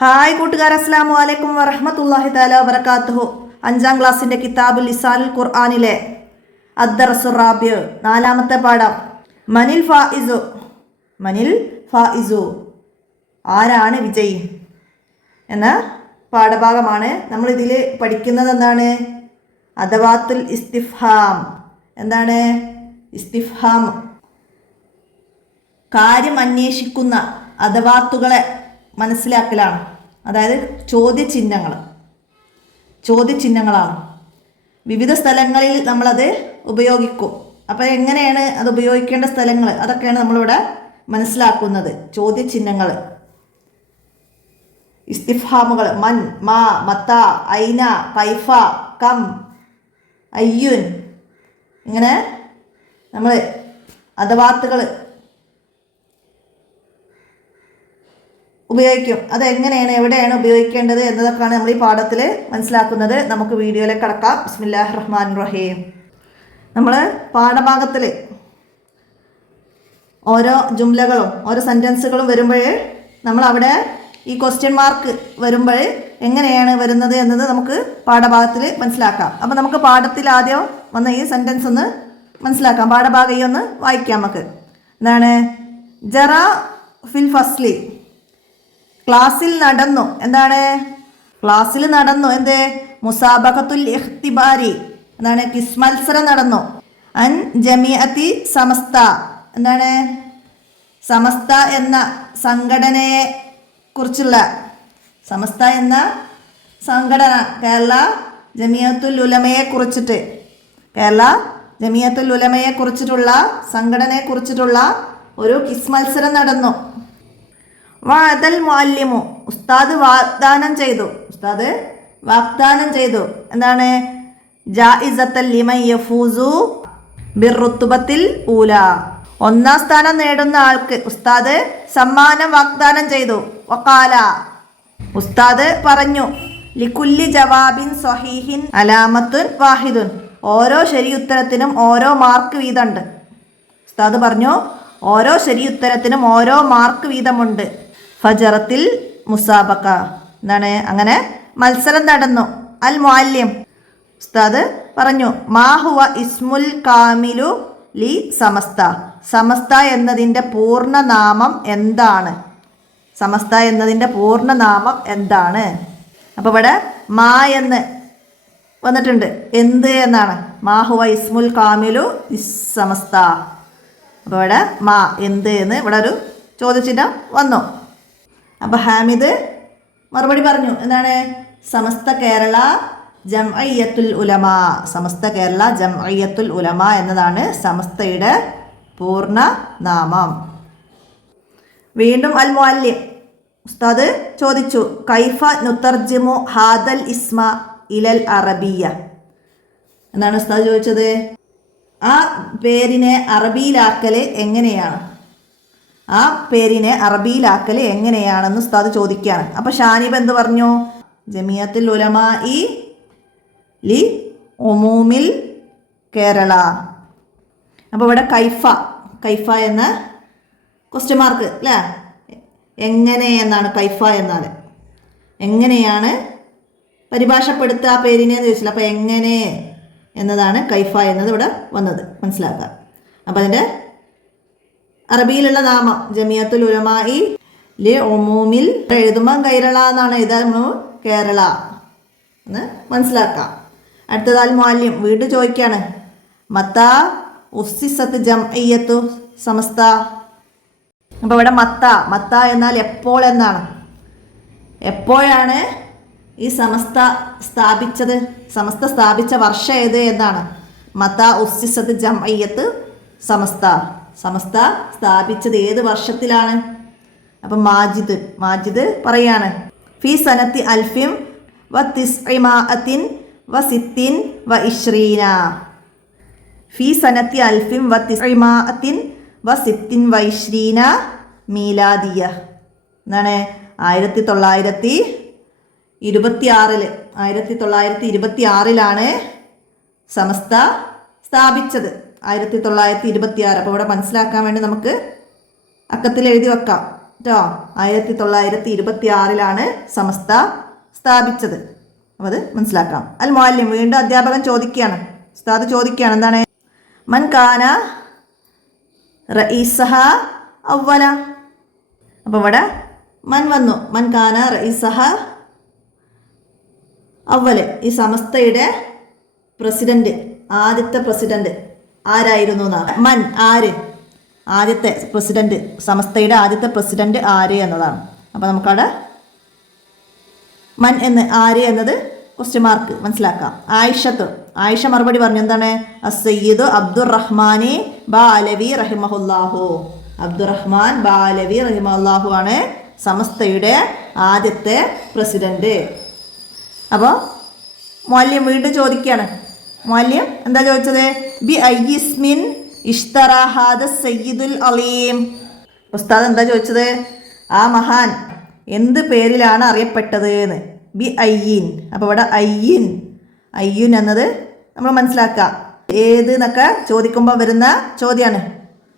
Hi കൂട്ടുകാർ, അസ്സലാമു അലൈക്കും വറഹ്മത്തുള്ളാഹി തആല വബറകാതുഹു. 5ാം ക്ലാസ്സിന്റെ കിതാബുൽ ലിസാനുൽ ഖുർആനിലെ അദ്ദർസുർ റാബിഉ 4ാമത്തെ പാഠം മനിൽ ഫായിസു ആരാണ് വിജയി എന്ന പാഠഭാഗമാണ്. നമ്മൾ ഇതിൽ പഠിക്കുന്നത് എന്താണ്? അദവാത്തുൽ ഇസ്തിഫ്ഹാം. എന്താണ് ഇസ്തിഫ്ഹാം? കാര്യം അന്വേഷിക്കുന്ന അദവാത്തുകളെ മനസ്സിലാക്കലാണ്. അതായത് ചോദ്യചിഹ്നങ്ങളാണ്. വിവിധ സ്ഥലങ്ങളിൽ നമ്മളത് ഉപയോഗിക്കും. അപ്പോൾ എങ്ങനെയാണ് അത് ഉപയോഗിക്കേണ്ട സ്ഥലങ്ങൾ, അതൊക്കെയാണ് നമ്മളിവിടെ മനസ്സിലാക്കുന്നത്. ചോദ്യചിഹ്നങ്ങൾ, ഇസ്തിഫ്ഹാമുകൾ, മൻ, മാ, മത്ത, ഐന, കൈഫ, കം, അയ്യുൻ, ഇങ്ങനെ നമ്മൾ അദവാത്തുകൾ ഉപയോഗിക്കും. അതെങ്ങനെയാണ്, എവിടെയാണ് ഉപയോഗിക്കേണ്ടത് എന്നതൊക്കെയാണ് നമ്മൾ ഈ പാഠത്തിൽ മനസ്സിലാക്കുന്നത്. നമുക്ക് വീഡിയോയിലേക്ക് കടക്കാം. ബിസ്മില്ലാഹിർ റഹ്മാനിർ റഹീം. നമ്മൾ പാഠഭാഗത്തിൽ ഓരോ ജുംലകളും ഓരോ സെൻറ്റൻസുകളും വരുമ്പോൾ നമ്മൾ അവിടെ ഈ ക്വസ്റ്റ്യൻ മാർക്ക് വരുമ്പോൾ എങ്ങനെയാണ് വരുന്നത് എന്നത് നമുക്ക് പാഠഭാഗത്തിൽ മനസ്സിലാക്കാം. അപ്പോൾ നമുക്ക് പാഠത്തിൽ ആദ്യം വന്ന ഈ സെൻറ്റൻസ് ഒന്ന് മനസ്സിലാക്കാം. പാഠഭാഗം ഈ ഒന്ന് വായിക്കാം നമുക്ക്. എന്താണ്? ജറ ഫിൽ ഫസ്ലി, ക്ലാസ്സിൽ നടന്നു. എന്താണ്? ക്ലാസ്സിൽ നടന്നു. എന്ത്? മുസാബഖത്തുൽ ഇഖ്തിബാരി, എന്താണ്? ക്വിസ് മത്സരം നടന്നു. അൻ ജമിഅത്തി സമസ്ത, എന്താണ്? സമസ്ത എന്ന സംഘടനയെ കുറിച്ചുള്ള, സമസ്ത എന്ന സംഘടന, കേരള ജമിയത്തുൽ ഉലമയെ കുറിച്ചിട്ട്, കേരള ജമിയത്തുൽ ഉലമയെ കുറിച്ചിട്ടുള്ള സംഘടനയെ കുറിച്ചിട്ടുള്ള ഒരു ക്വിസ് മത്സരം നടന്നു. വഅദൽ മുഅല്ലിമു, ഉസ്താദ് വാഗ്ദാനം ചെയ്തു. എന്താണ്? ജായിസത്തൽ ലിമൻ യഫൂസു ബിർറുത്ബത്തിൽ ഊല, 1ാം സ്ഥാനം നേടുന്ന ആൾക്ക് ഉസ്താദ് സമ്മാനം വാഗ്ദാനം ചെയ്തു. വഖാല, ഉസ്താദ് പറഞ്ഞു, ലികുല്ലി ജവാബിൻ സ്വഹീഹിൻ അലാമത്തുൻ വാഹിദുൻ, ഓരോ ശരിയുത്തരത്തിനും ഓരോ മാർക്ക് വീതമുണ്ട്. ഉസ്താദ് പറഞ്ഞു, ഓരോ ശരിയുത്തരത്തിനും ഓരോ മാർക്ക് വീതമുണ്ട്. ഫജറത്തിൽ മുസാബക്ക, എന്താണ്? അങ്ങനെ മത്സരം നടന്നു. അൽ മുഅല്ലിം, ഉസ്താദ് പറഞ്ഞു, മാഹുവ ഇസ്മുൽ കാമിലു ലി സമസ്ത, സമസ്ത എന്നതിൻ്റെ പൂർണ്ണനാമം എന്താണ്? സമസ്ത എന്നതിൻ്റെ പൂർണ്ണനാമം എന്താണ്? അപ്പോൾ ഇവിടെ മാ എന്ന് വന്നിട്ടുണ്ട്. എന്ത് എന്നാണ്? മാഹുവ ഇസ്മുൽ കാമിലു സമസ്ത. അപ്പോൾ ഇവിടെ മാ, എന്ത് എന്ന് ഇവിടെ ഒരു ചോദ്യചിഹ്നം വന്നു. അപ്പോൾ ഹാമിദ് മറുപടി പറഞ്ഞു. എന്താണ്? സമസ്ത കേരള ജംഇയ്യത്തുൽ ഉലമ, സമസ്ത കേരള ജംഇയ്യത്തുൽ ഉലമ എന്നതാണ് സമസ്തയുടെ പൂർണ്ണ നാമം. വീണ്ടും അൽ മുഅല്ലിം, ഉസ്താദ് ചോദിച്ചു, കൈഫ നുതർജിമു ഹാദൽ ഇസ്മ ഇലൽ അറബിയ, എന്നാണ് ഉസ്താദ് ചോദിച്ചത്. ആ പേരിനെ അറബിയിലാക്കൽ എങ്ങനെയാണ്? ആ പേരിനെ അറബിയിലാക്കൽ എങ്ങനെയാണെന്ന് ഉസ്താദ് ചോദിക്കുകയാണ്. അപ്പോൾ ഷാനിബ് എന്ത് പറഞ്ഞു? ജമിയത്തുൽ ഉലമാഇ ലി ഉമൂമിൽ കേരള. അപ്പോൾ ഇവിടെ കൈഫ എന്ന ക്വസ്റ്റ്യൻ മാർക്ക് അല്ലേ? എങ്ങനെ എന്നാണ് കൈഫ എന്നാൽ? എങ്ങനെയാണ് പരിഭാഷപ്പെടുത്തുക ആ പേരിനെ എന്ന് ചോദിച്ചില്ല. അപ്പോൾ എങ്ങനെ എന്നതാണ് കൈഫ എന്നത് ഇവിടെ വന്നത്, മനസ്സിലാക്കുക. അപ്പോൾ അതിൻ്റെ അറബിയിലുള്ള നാമം ജമിയത്തുൽ ഉലമാഇ ലി ഉമൂമിൽ, എഴുതുമ്പം കൈരള എന്നാണ് എഴുതാൻ, കേരള എന്ന് മനസ്സിലാക്കാം. അടുത്തത് അൽ മുഅല്ലിം വീണ്ടും ചോദിക്കുകയാണ്, മത്താ ഉസ്സിസത്ത് ജംഇയ്യത്തു സമസ്ത. അപ്പോൾ ഇവിടെ മത്ത എന്നാൽ എപ്പോൾ എന്നാണ്. എപ്പോഴാണ് ഈ സമസ്ത സ്ഥാപിച്ചത്? സമസ്ത സ്ഥാപിച്ച വർഷം ഏത് എന്നാണ്. മത്താ ഉസ്സിസത്ത് ജംഇയ്യത്ത് സമസ്ത, സമസ്ത സ്ഥാപിച്ചത് ഏത് വർഷത്തിലാണ്? അപ്പം മാജിദ് പറയാണ്, ഫി സനത്തി അൽഫിം വ തിസ്ഇമാഅത്തിൻ വ സിത്തിൻ വ ഇശ്രീന, ഫി സനത്തി അൽഫിം വ തിസ്ഇമാഅത്തിൻ വ സിത്തിൻ വ ഇശ്രീന മീലാദിയ, എന്താണ്? 1926 സമസ്ത സ്ഥാപിച്ചത്. 1926. അപ്പോൾ ഇവിടെ മനസ്സിലാക്കാൻ വേണ്ടി നമുക്ക് അക്കത്തിൽ എഴുതി വെക്കാം. കേട്ടോ. 1926 സമസ്ത സ്ഥാപിച്ചത്. അപ്പോൾ അത് മനസ്സിലാക്കാം. അൽ മുഅല്ലിം, വീണ്ടും അധ്യാപകൻ ചോദിക്കുകയാണ്, ഉസ്താദ് ചോദിക്കുകയാണ്, എന്താണ്? മൻ കാന റഈസഹ അവ്വല. അപ്പോൾ ഇവിടെ മൻ വന്നു, മൻ കാന റഈസഹ അവ്വല്. ഈ സമസ്തയുടെ പ്രസിഡന്റ്, ആദ്യത്തെ പ്രസിഡന്റ് ആരായിരുന്നു എന്നാണ്. മൻ, ആര്, ആദ്യത്തെ പ്രസിഡന്റ്, സമസ്തയുടെ ആദ്യത്തെ പ്രസിഡന്റ് ആര് എന്നതാണ്. അപ്പോൾ നമുക്കവിടെ മൻ എന്ന്, ആര് എന്നത് ക്വസ്റ്റ്യൻ മാർക്ക് മനസ്സിലാക്കാം. ആയിഷത്ത്, ആയിഷ മറുപടി പറഞ്ഞു, എന്താണ്? അസ്സയ്യിദ് അബ്ദുറഹ്മാനി ബാലവി റഹിമഹുല്ലാഹു. അബ്ദുറഹ്മാൻ ബാലവി റഹിമഹുല്ലാഹു ആണ് സമസ്തയുടെ ആദ്യത്തെ പ്രസിഡന്റ്. അപ്പോൾ മുഅല്ലിം വീണ്ടും ചോദിക്കുകയാണ്. മുഅല്ലിം എന്താ ചോദിച്ചത്? ബി അയ്യിസ്മിൻ ഇഷ്തറ ഹാദ സയ്യിദുൽ അലീം. ഉസ്താദ് എന്താ ചോദിച്ചത്? ആ മഹാൻ എന്ത് പേരിലാണ് അറിയപ്പെട്ടത് എന്ന്. ബി അയ്യിൻ. അപ്പോൾ ഇവിടെ അയ്യിൻ, അയ്യുൻ എന്നത് നമ്മൾ മനസ്സിലാക്കുക. ഏത് എന്നൊക്കെ ചോദിക്കുമ്പോൾ വരുന്ന ചോദ്യമാണ്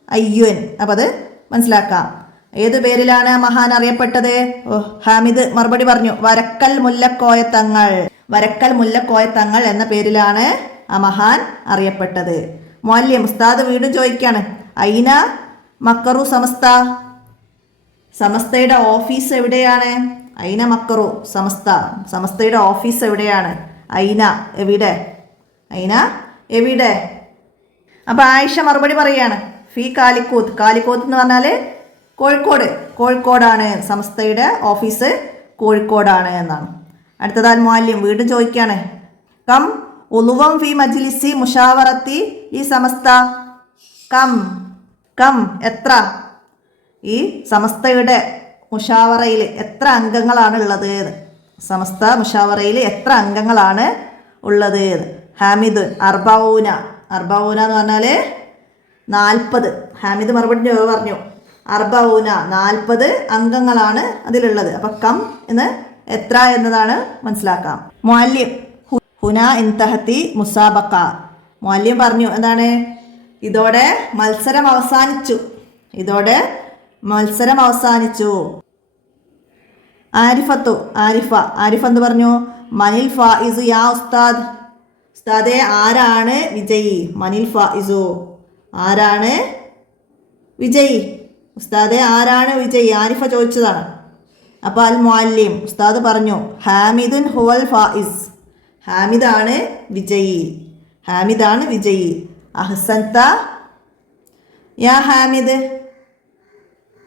അയ്യുൻ. അപ്പോൾ അത് മനസ്സിലാക്കാം. ഏത് പേരിലാണ് മഹാൻ അറിയപ്പെട്ടത്? ഹാമിദ് മറുപടി പറഞ്ഞു, വരക്കൽ മുല്ലക്കോയ തങ്ങൾ. വരക്കൽ മുല്ലക്കോയ തങ്ങൾ എന്ന പേരിലാണ് ആ മഹാൻ അറിയപ്പെട്ടത്. മുഅല്ലിം, ഉസ്താദ് വീണ്ടും ചോദിക്കുകയാണ്, ഐന മക്കറു സമസ്ത. സമസ്തയുടെ ഓഫീസ് എവിടെയാണ്? ഐന മക്കറു സമസ്ത. സമസ്തയുടെ ഓഫീസ് എവിടെയാണ്? ഐന, എവിടെ? ഐന, എവിടെ? അപ്പോൾ ആയിഷ മറുപടി പറയാണ്, ഫി കാലിക്കൂത്ത്. കാലിക്കൂത്ത് എന്ന് പറഞ്ഞാൽ കോഴിക്കോട്, കോഴിക്കോടാണ് സമസ്തയുടെ ഓഫീസ്, കോഴിക്കോടാണ് എന്നാണ്. അടുത്തതാൽ മുഅല്ലിം വീണ്ടും ചോദിക്കുകയാണ്, കം ഉളുവം ഫി മജ്ലിസി മുഷാവറത്തി ഈ സമസ്ത. കം, കം എത്ര? ഈ സമസ്തയുടെ മുഷാവറയിൽ എത്ര അംഗങ്ങളാണ് ഉള്ളത്? സമസ്ത മുഷാവറയിൽ എത്ര അംഗങ്ങളാണ് ഉള്ളത്? ഹാമിദ് അർബഊന. അർബഊന എന്ന് പറഞ്ഞാൽ 40. ഹാമിദ് മറുപടി പറഞ്ഞു, അർബഊന 40 അംഗങ്ങളാണ് അതിലുള്ളത്. അപ്പം കം എന്ന് എത്ര എന്നതാണ് മനസ്സിലാക്കാം. മുഅല്ലിം, ഹുന ഇൻതഹത്തി മുസാബക്ക. മുഅല്ലിം പറഞ്ഞു, എന്താണ്? ഇതോടെ മത്സരം അവസാനിച്ചു. ഇതോടെ മത്സരം അവസാനിച്ചു. ആരിഫത്തു, ആരിഫ. ആരിഫ എന്ത് പറഞ്ഞു? മനിൽ ഫായിസു യാ ഉസ്താദ്. ഉസ്താദെ ആരാണ് വിജയി? മനിൽ ഫായിസു, ആരാണ് വിജയി? ഉസ്താദെ ആരാണ് വിജയി? ആരിഫ ചോദിച്ചതാണ്. അപ്പോൾ അൽ മുഅല്ലിം, ഉസ്താദ് പറഞ്ഞു, ഹാമിദുൻ ഹുവൽ ഫായിസ്. ഹാമിദാണ് വിജയി, ഹാമിദാണ് വിജയി. അഹ്സൻത യാ ഹാമിദ്,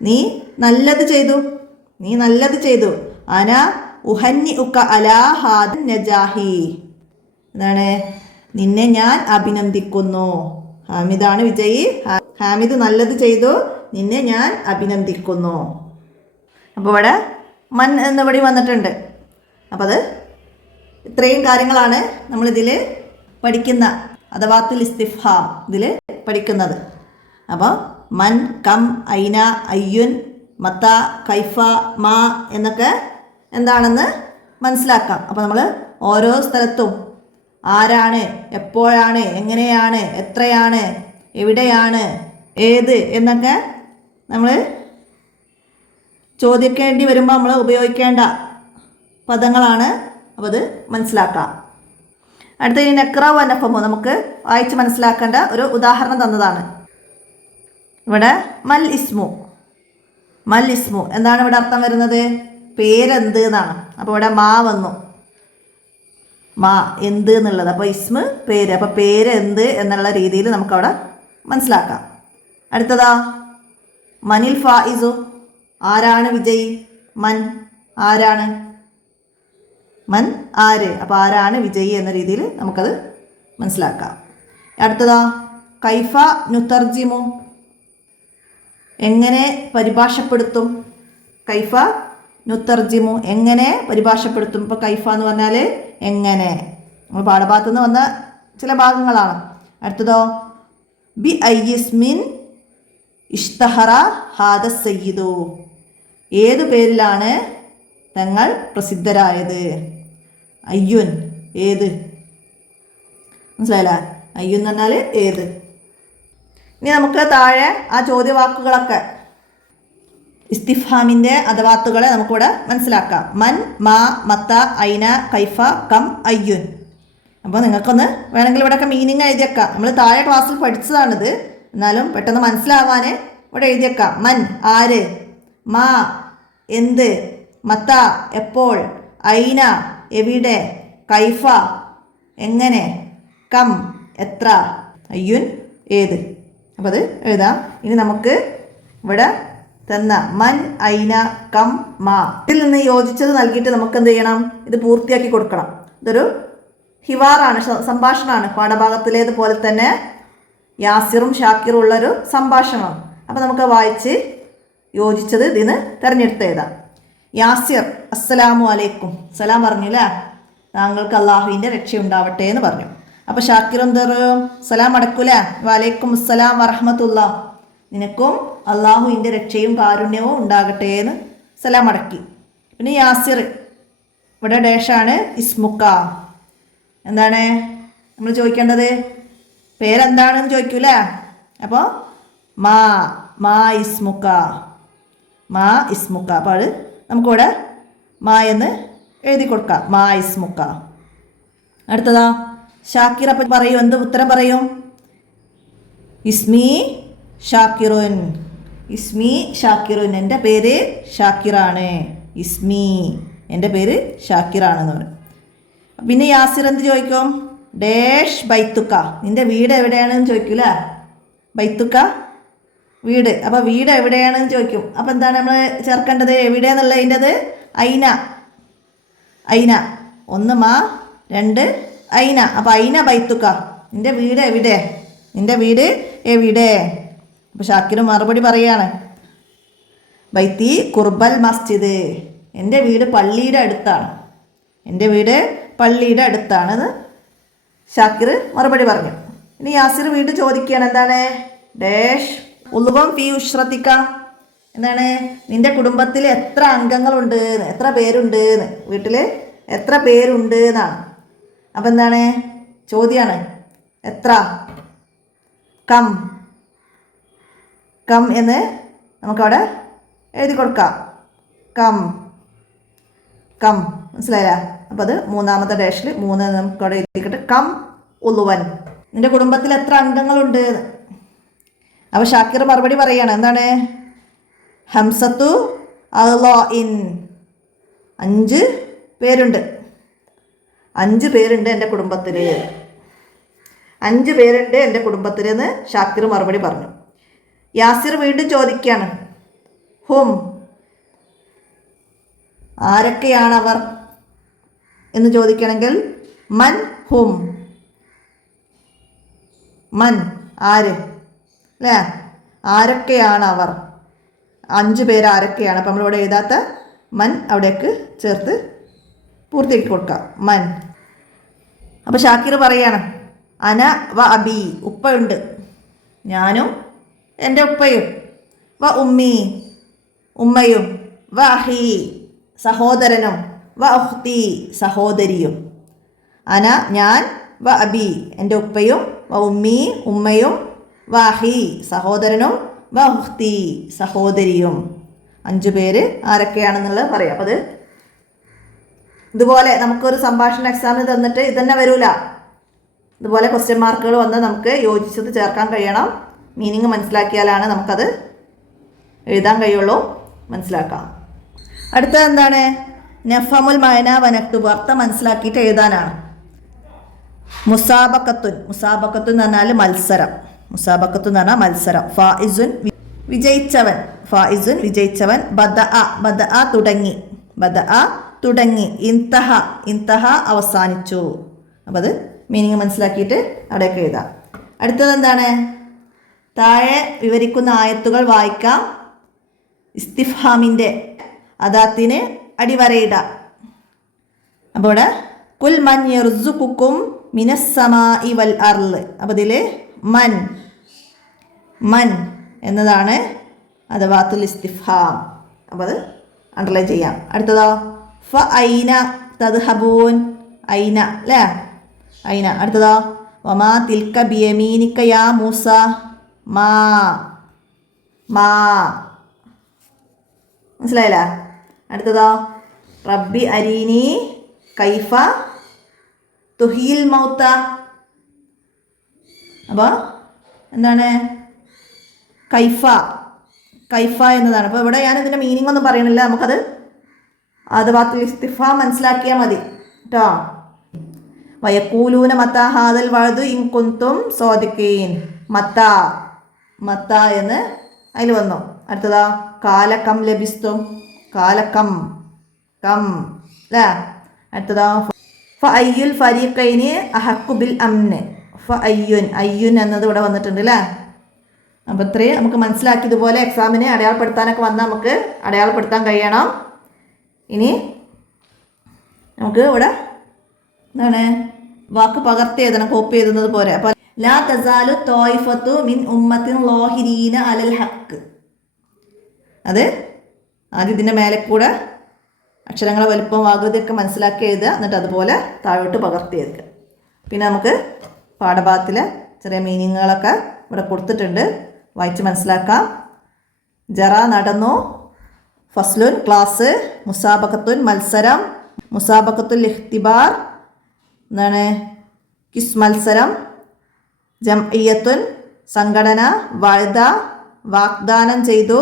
നീ നല്ലത് ചെയ്തു, നീ നല്ലത് ചെയ്തു. അന ഉഹന്നി ഉക്ക അലാ ഹാദൻ നജാഹി. എന്താണ്? നിന്നെ ഞാൻ അഭിനന്ദിക്കുന്നു. ഹാമിദാണ് വിജയി, ഹാമിദ് നല്ലത് ചെയ്തു, നിന്നെ ഞാൻ അഭിനന്ദിക്കുന്നു. അപ്പോൾ ഇവിടെ മൻ എന്നിവിടെ വന്നിട്ടുണ്ട്. അപ്പോൾ അത് ഇത്രയും കാര്യങ്ങളാണ് നമ്മളിതിൽ പഠിക്കുന്ന അദവാത്തുൽ ഇസ്തിഫ്ഹാം ഇതിൽ പഠിക്കുന്നത്. അപ്പോൾ മൻ, കം, ഐന, അയ്യുൻ, മത്ത, കൈഫ, മാ എന്നൊക്കെ എന്താണെന്ന് മനസ്സിലാക്കാം. അപ്പോൾ നമ്മൾ ഓരോ സ്ഥലത്തും ആരാണ്, എപ്പോഴാണ്, എങ്ങനെയാണ്, എത്രയാണ്, എവിടെയാണ്, ഏത് എന്നൊക്കെ നമ്മൾ ചോദിക്കേണ്ടി വരുമ്പോൾ നമ്മൾ ഉപയോഗിക്കേണ്ട പദങ്ങളാണ്. അപ്പോൾ അത് മനസ്സിലാക്കാം. അടുത്ത ഇനി നക്ര വ നഫമു, നമുക്ക് വായിച്ച് മനസ്സിലാക്കേണ്ട ഒരു ഉദാഹരണം തന്നതാണ്. ഇവിടെ മൽ ഇസ്മു. മൽ ഇസ്മു എന്താണ് ഇവിടെ അർത്ഥം വരുന്നത്? പേരെന്ത് എന്നാണ്. അപ്പോൾ ഇവിടെ മാ വന്നു, മാ എന്ത് എന്നുള്ളത്. അപ്പോൾ ഇസ്മ് പേര്. അപ്പോൾ പേര് എന്ത് എന്നുള്ള രീതിയിൽ നമുക്കവിടെ മനസ്സിലാക്കാം. അടുത്തതാ മനിൽ ഫായിസു, ആരാണ് വിജയി? മൻ, ആരാണ്? മൻ, ആര്. അപ്പോൾ ആരാണ് വിജയി എന്ന രീതിയിൽ നമുക്കത് മനസ്സിലാക്കാം. അടുത്തതാ കൈഫ നുതർജിമു, എങ്ങനെ പരിഭാഷപ്പെടുത്തും? കൈഫ നുതർജിമു, എങ്ങനെ പരിഭാഷപ്പെടുത്തും? ഇപ്പോൾ കൈഫ എന്ന് പറഞ്ഞാൽ എങ്ങനെ, നമ്മൾ പാഠഭാഗത്തു നിന്ന് വന്ന ചില ഭാഗങ്ങളാണ്. അടുത്തതോ ബി അയ്യിസ്മിൻ ഇഷ്തഹറ ഹാദ സയ്യിദു, ഏതു പേരിലാണ് തങ്ങൾ പ്രസിദ്ധരായത്? അയ്യുൻ, ഏത്. മനസ്സിലായില്ല? അയ്യുൻ എന്ന് പറഞ്ഞാൽ ഏത്. ഇനി നമുക്ക് താഴെ ആ ചോദ്യവാക്കുകളൊക്കെ ഇസ്തിഫാമിൻ്റെ അദവാത്തുകളെ നമുക്കിവിടെ മനസ്സിലാക്കാം. മൻ, മാ, മത്ത, ഐന, കൈഫ, കം, അയ്യുൻ. അപ്പോൾ നിങ്ങൾക്കൊന്ന് വേണമെങ്കിൽ ഇവിടെയൊക്കെ മീനിങ് എഴുതിയേക്കാം. നമ്മൾ താഴെ ക്ലാസ്സിൽ പഠിച്ചതാണിത്, എന്നാലും പെട്ടെന്ന് മനസ്സിലാവാൻ ഇവിടെ എഴുതിയേക്കാം. മൻ ആര്, മാ എന്ത്, മത്ത എപ്പോൾ, ഐന എവിടെ, കൈഫ എങ്ങനെ, കം എത്ര, അയ്യുൻ ഏത്. അപ്പോൾ അത് എഴുതാം. ഇനി നമുക്ക് ഇവിടെ തന്ന മൻ, ഐന, കം, മാ ഇതിൽ നിന്ന് യോജിച്ചത് നൽകിയിട്ട് നമുക്ക് എന്ത് ചെയ്യണം, ഇത് പൂർത്തിയാക്കി കൊടുക്കണം. ഇതൊരു ഹിവാറാണ്, സംഭാഷണമാണ്. പാഠഭാഗത്തിലേതുപോലെ തന്നെ യാസിറും ഷാക്കിറും ഉള്ളൊരു സംഭാഷണമാണ്. അപ്പോൾ നമുക്ക് വായിച്ച് യോജിച്ചത് ഇതിന് തിരഞ്ഞെടുത്ത് എഴുതാം. യാസിർ അസ്സലാമു അലൈക്കും, സലാം പറഞ്ഞില്ലേ, താങ്കൾക്ക് അള്ളാഹുവിൻ്റെ രക്ഷയുണ്ടാവട്ടെ എന്ന് പറഞ്ഞു. അപ്പോൾ ഷാക്കിർ എന്ത് പറയും, സലാം അടക്കൂലേ, വലൈക്കും അസ്സലാം വറഹ്മത്തുള്ളാ, നിനക്കും അള്ളാഹുവിൻ്റെ രക്ഷയും കാരുണ്യവും ഉണ്ടാകട്ടെ എന്ന് സലാം അടക്കി. പിന്നെ യാസിർ ഇവിടെ ഡേഷാണ്, ഇസ്മുക്ക എന്താണ് നമ്മൾ ചോദിക്കേണ്ടത്, പേരെന്താണെന്ന് ചോദിക്കൂലേ. അപ്പോൾ മാ, മാ ഇസ്മുക്ക, മാ ഇസ്മുക്ക. അപ്പോൾ അത് നമുക്കിവിടെ മാ എന്ന് എഴുതി കൊടുക്കാം, മാ ഇസ്മുക്ക. അടുത്തതാ ഷാക്കിർ. അപ്പം പറയൂ, എന്ത് ഉത്തരം പറയും, ഇസ്മി ഷാക്കിറുൻ, ഇസ്മി ഷാക്കിറുൻ, എൻ്റെ പേര് ഷാക്കിറാണ്, ഇസ്മി എൻ്റെ പേര് ഷാക്കിറാണെന്ന് പറയും. പിന്നെ യാസിർ എന്ത് ചോദിക്കും, ഡേഷ് ബൈത്തുക്ക, നിൻ്റെ വീട് എവിടെയാണെന്ന് ചോദിക്കൂല, ബൈത്തുക്ക വീട്. അപ്പോൾ വീട് എവിടെയാണെന്ന് ചോദിക്കും. അപ്പോൾ എന്താണ് നമ്മൾ ചേർക്കേണ്ടത്, എവിടെയെന്നുള്ളതിൻ്റെത് ഐന, ഐന ഒന്ന് മാ, രണ്ട് ഐന. അപ്പോൾ ഐന ബൈത്തുക്ക, നിൻ്റെ വീട് എവിടെ, നിൻ്റെ വീട് എവിടെ. അപ്പോൾ ഷാക്കിർ മറുപടി പറയാണ്, ബൈത്തി കുർബൽ മസ്ജിദ്, എൻ്റെ വീട് പള്ളിയുടെ അടുത്താണ്, എൻ്റെ വീട് പള്ളിയുടെ അടുത്താണെന്ന് ഷാക്കിർ മറുപടി പറഞ്ഞു. ഇനി യാസിർ വീണ്ടും ചോദിക്കുകയാണ്, എന്താണ്, ഡേഷ് ഉളുവം ഫി ഉഷ്റത്തിക്ക, എന്താണ് നിൻ്റെ കുടുംബത്തിൽ എത്ര അംഗങ്ങളുണ്ട്, എത്ര പേരുണ്ട്, വീട്ടിൽ എത്ര പേരുണ്ട് എന്നാണ്. അപ്പം എന്താണ് ചോദ്യമാണ്, എത്ര, കം, കം എന്ന് നമുക്കവിടെ എഴുതി കൊടുക്കാം, കം, കം മനസ്സിലായില്ല. അപ്പോൾ അത് മൂന്നാമത്തെ ഡാഷിൽ 3 നമുക്കവിടെ എഴുതിക്കിട്ട്, കം ഉളുവൻ, നിൻ്റെ കുടുംബത്തിൽ എത്ര അംഗങ്ങളുണ്ട്. അപ്പോൾ ഷാക്കിർ മറുപടി പറയുകയാണ്, എന്താണ്, ഹംസത്തു അള്ളാഇൻ, 5 പേരുണ്ട്, 5 പേരുണ്ട് എൻ്റെ കുടുംബത്തിൽ, 5 പേരുണ്ട് എൻ്റെ കുടുംബത്തിൽ എന്ന് ഷാക്കിർ മറുപടി പറഞ്ഞു. യാസിർ വീണ്ടും ചോദിക്കുകയാണ്, ഹും ആരൊക്കെയാണവർ എന്ന് ചോദിക്കണമെങ്കിൽ മൻ ഹും, മൻ ആര് അല്ലേ, ആരൊക്കെയാണ് അവർ, 5 പേര് ആരൊക്കെയാണ്. അപ്പം നമ്മളിവിടെ എഴുതാത്ത മൻ അവിടേക്ക് ചേർത്ത് പൂർത്തിയാക്കി കൊടുക്കാം, മൻ. അപ്പോൾ ഷാക്കിർ പറയാണ്, അന വ അബി, ഉപ്പയുണ്ട്, ഞാനും എൻ്റെ ഉപ്പയും, വ ഉമ്മി ഉമ്മയും, വ അഹി സഹോദരനും, വ ഉഖ്തി സഹോദരിയും. അന ഞാൻ, വ അബി എൻ്റെ ഉപ്പയും, വ ഉമ്മി ഉമ്മയും, വ അഹി സഹോദരനും, വ ഉഖ്തി സഹോദരിയും. 5 പേര് ആരൊക്കെയാണെന്നുള്ളത് പറയാം. അപ്പോൾ അത് ഇതുപോലെ നമുക്കൊരു സംഭാഷണ എക്സാമിന് തന്നിട്ട് ഇതന്നെ വരൂല, ഇതുപോലെ ക്വസ്റ്റ്യൻ മാർക്കുകൾ വന്ന് നമുക്ക് യോജിച്ചത് ചേർക്കാൻ കഴിയണം. മീനിങ് മനസ്സിലാക്കിയാലാണ് നമുക്കത് എഴുതാൻ കഴിയുള്ളൂ. മനസ്സിലാക്കാം. അടുത്തത് എന്താണ്, നഫമുൽ മഅന വനക്തുബ്, അർത്ഥം മനസ്സിലാക്കിയിട്ട് എഴുതാനാണ്. മുസാബക്കത്തുൻ, മുസാബക്കത്തുൻ എന്ന് പറഞ്ഞാൽ മത്സരം, മുസാബക്കത്തുൻ എന്ന് പറഞ്ഞാൽ മത്സരം. ഫായിസുൻ വിജയിച്ചവൻ, ഫായിസുൻ വിജയിച്ചവൻ. ബദഅ തുടങ്ങി, ബദഅ തുടങ്ങി. ഇൻതഹ, ഇൻതഹ അവസാനിച്ചു. അപ്പോൾ അത് മീനിങ് മനസ്സിലാക്കിയിട്ട് അവിടെയൊക്കെ എഴുതാം. അടുത്തത് എന്താണ്, താഴെ വിവരിക്കുന്ന ആയത്തുകൾ വായിക്കാം. ഇസ്തിഫ്ഹാമിൻ്റെ അദാത്തിന് അടിവരയിടാം. അപ്പോൾ ഇവിടെ കുൽ മൻ യർസുഖുക്കും മിനസ്സമാഇ വൽ അർള്. അപ്പോൾ ഇതിൽ മൻ, മൻ എന്നതാണ് അദവാത്തുൽ ഇസ്തിഫ്ഹാം. അപ്പോൾ അത് അണ്ടർലൈൻ ചെയ്യാം. അടുത്തതോ ഫ ഐന തദ്ഹബൂൻ, ഐന അല്ലേ, ഐന. അടുത്തതോ വമാ തിൽക ബിയമീനിക യാ മൂസ, മാ, മാ. മനസ്സിലായില്ല? അടുത്തതോ റബ്ബി അരീനി കൈഫ തുഹീൽ മൗത്ത. അപ്പോൾ എന്താണ് കൈഫ എന്നതാണ്. അപ്പോൾ ഇവിടെ ഞാൻ ഇതിൻ്റെ മീനിങ് ഒന്നും പറയണില്ല, നമുക്കത് അദ്വാത്തുൽ ഇസ്തിഫാം മനസ്സിലാക്കിയാൽ മതി കേട്ടോ. വയക്കൂലൂന മത്താ ഹാദൽ വഅദു ഇൻ കുന്തും സ്വാദിഖീൻ. മത്ത എന്ന് അതിൽ വന്നു. അടുത്തതാ കാലക്കം ലഭിസ്തും. കാലക്കം അല്ലേ? അടുത്തതാ ഫഅയ്യുൽ ഫരീഖൈനി അഹഖു ബിൽ അംന്. അയ്യുൻ എന്നത് ഇവിടെ വന്നിട്ടുണ്ട് അല്ലേ? അപ്പോൾ ഇത്രയും നമുക്ക് മനസ്സിലാക്കി. ഇതുപോലെ എക്സാമിന് അടയാളപ്പെടുത്താനൊക്കെ വന്നാൽ നമുക്ക് അടയാളപ്പെടുത്താൻ കഴിയണം. ഇനി നമുക്ക് ഇവിടെ എന്താണ് വാക്ക് പകർത്തി എഴുതണം, കോപ്പി എഴുതുന്നത് പോലെ. അപ്പോൾ ലാ തസാലു തോയിഫത്തു മിൻ ഉമ്മത്തിൻ ലോഹിരീന അലൽ ഹക്ക്. അത് ആദ്യം ഇതിൻ്റെ മേലെ കൂടെ അക്ഷരങ്ങളെ വലുപ്പം ആകൃതിയൊക്കെ മനസ്സിലാക്കി എഴുതുക, എന്നിട്ട് അതുപോലെ താഴോട്ട് പകർത്തി എഴുതുക. പിന്നെ നമുക്ക് പാഠഭാഗത്തിലെ ചെറിയ മീനിങ്ങുകളൊക്കെ ഇവിടെ കൊടുത്തിട്ടുണ്ട്, വായിച്ച് മനസ്സിലാക്കാം. ജറ നടന്നു, ഫസ്ലുൻ ക്ലാസ്, മുസാബക്കത്തുൻ മത്സരം, മുസാബക്കത്തുൽ ഇഖ്തിബാർ എന്താണ് കിസ് മത്സരം, ജംഇയ്യത്തുൻ സംഘടന, വഅദ വാഗ്ദാനം ചെയ്തു,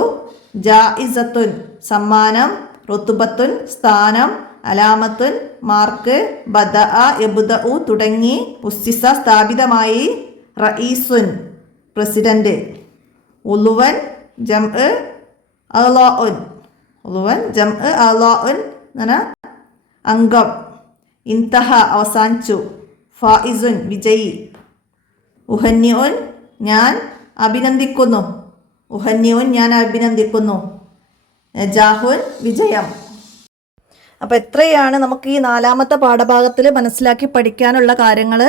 ജായിസത്തുൻ സമ്മാനം, റുതുബത്തുൻ സ്ഥാനം, അലാമത്തുൻ മാർക്ക്, ബദഅ യബ്ദഉ തുടങ്ങി, ഉസ്സിസ സ്ഥാപിതമായി, റഈസുൻ പ്രസിഡന്റ്, ഉളുവൻ ജംഅ് അളാഉൻ എന്നാണ് അംഗം, ഇൻതഹ അവസാനിച്ചു, ഫായിസുൻ വിജയി, ഉഹന്യുൻ ഞാൻ അഭിനന്ദിക്കുന്നു, ജാഹുൻ വിജയം. അപ്പോൾ എത്രയാണ് നമുക്ക് ഈ 4ാമത്തെ പാഠഭാഗത്തിൽ മനസ്സിലാക്കി പഠിക്കാനുള്ള കാര്യങ്ങൾ.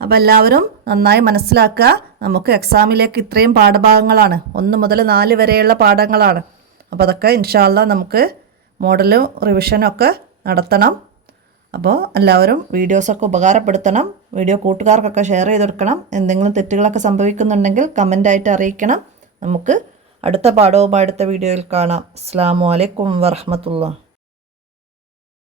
അപ്പോൾ എല്ലാവരും നന്നായി മനസ്സിലാക്കുക. നമുക്ക് എക്സാമിലേക്ക് ഇത്രയും പാഠഭാഗങ്ങളാണ്, 1 മുതൽ 4 വരെയുള്ള പാഠങ്ങളാണ്. അപ്പോൾ അതൊക്കെ ഇൻഷാ അല്ലാഹ് നമുക്ക് മോഡലും റിവിഷനൊക്കെ നടത്തണം. അപ്പോൾ എല്ലാവരും വീഡിയോസൊക്കെ ഉപകാരപ്പെടുത്തണം. വീഡിയോ കൂട്ടുകാർക്കൊക്കെ ഷെയർ ചെയ്ത് കൊടുക്കണം. എന്തെങ്കിലും തെറ്റുകളൊക്കെ സംഭവിക്കുന്നുണ്ടെങ്കിൽ കമൻ്റായിട്ട് അറിയിക്കണം. നമുക്ക് അടുത്ത പാഠവും അടുത്ത വീഡിയോയിൽ കാണാം. അസ്സലാമു അലൈക്കും വറഹ്മത്തുള്ളാഹി.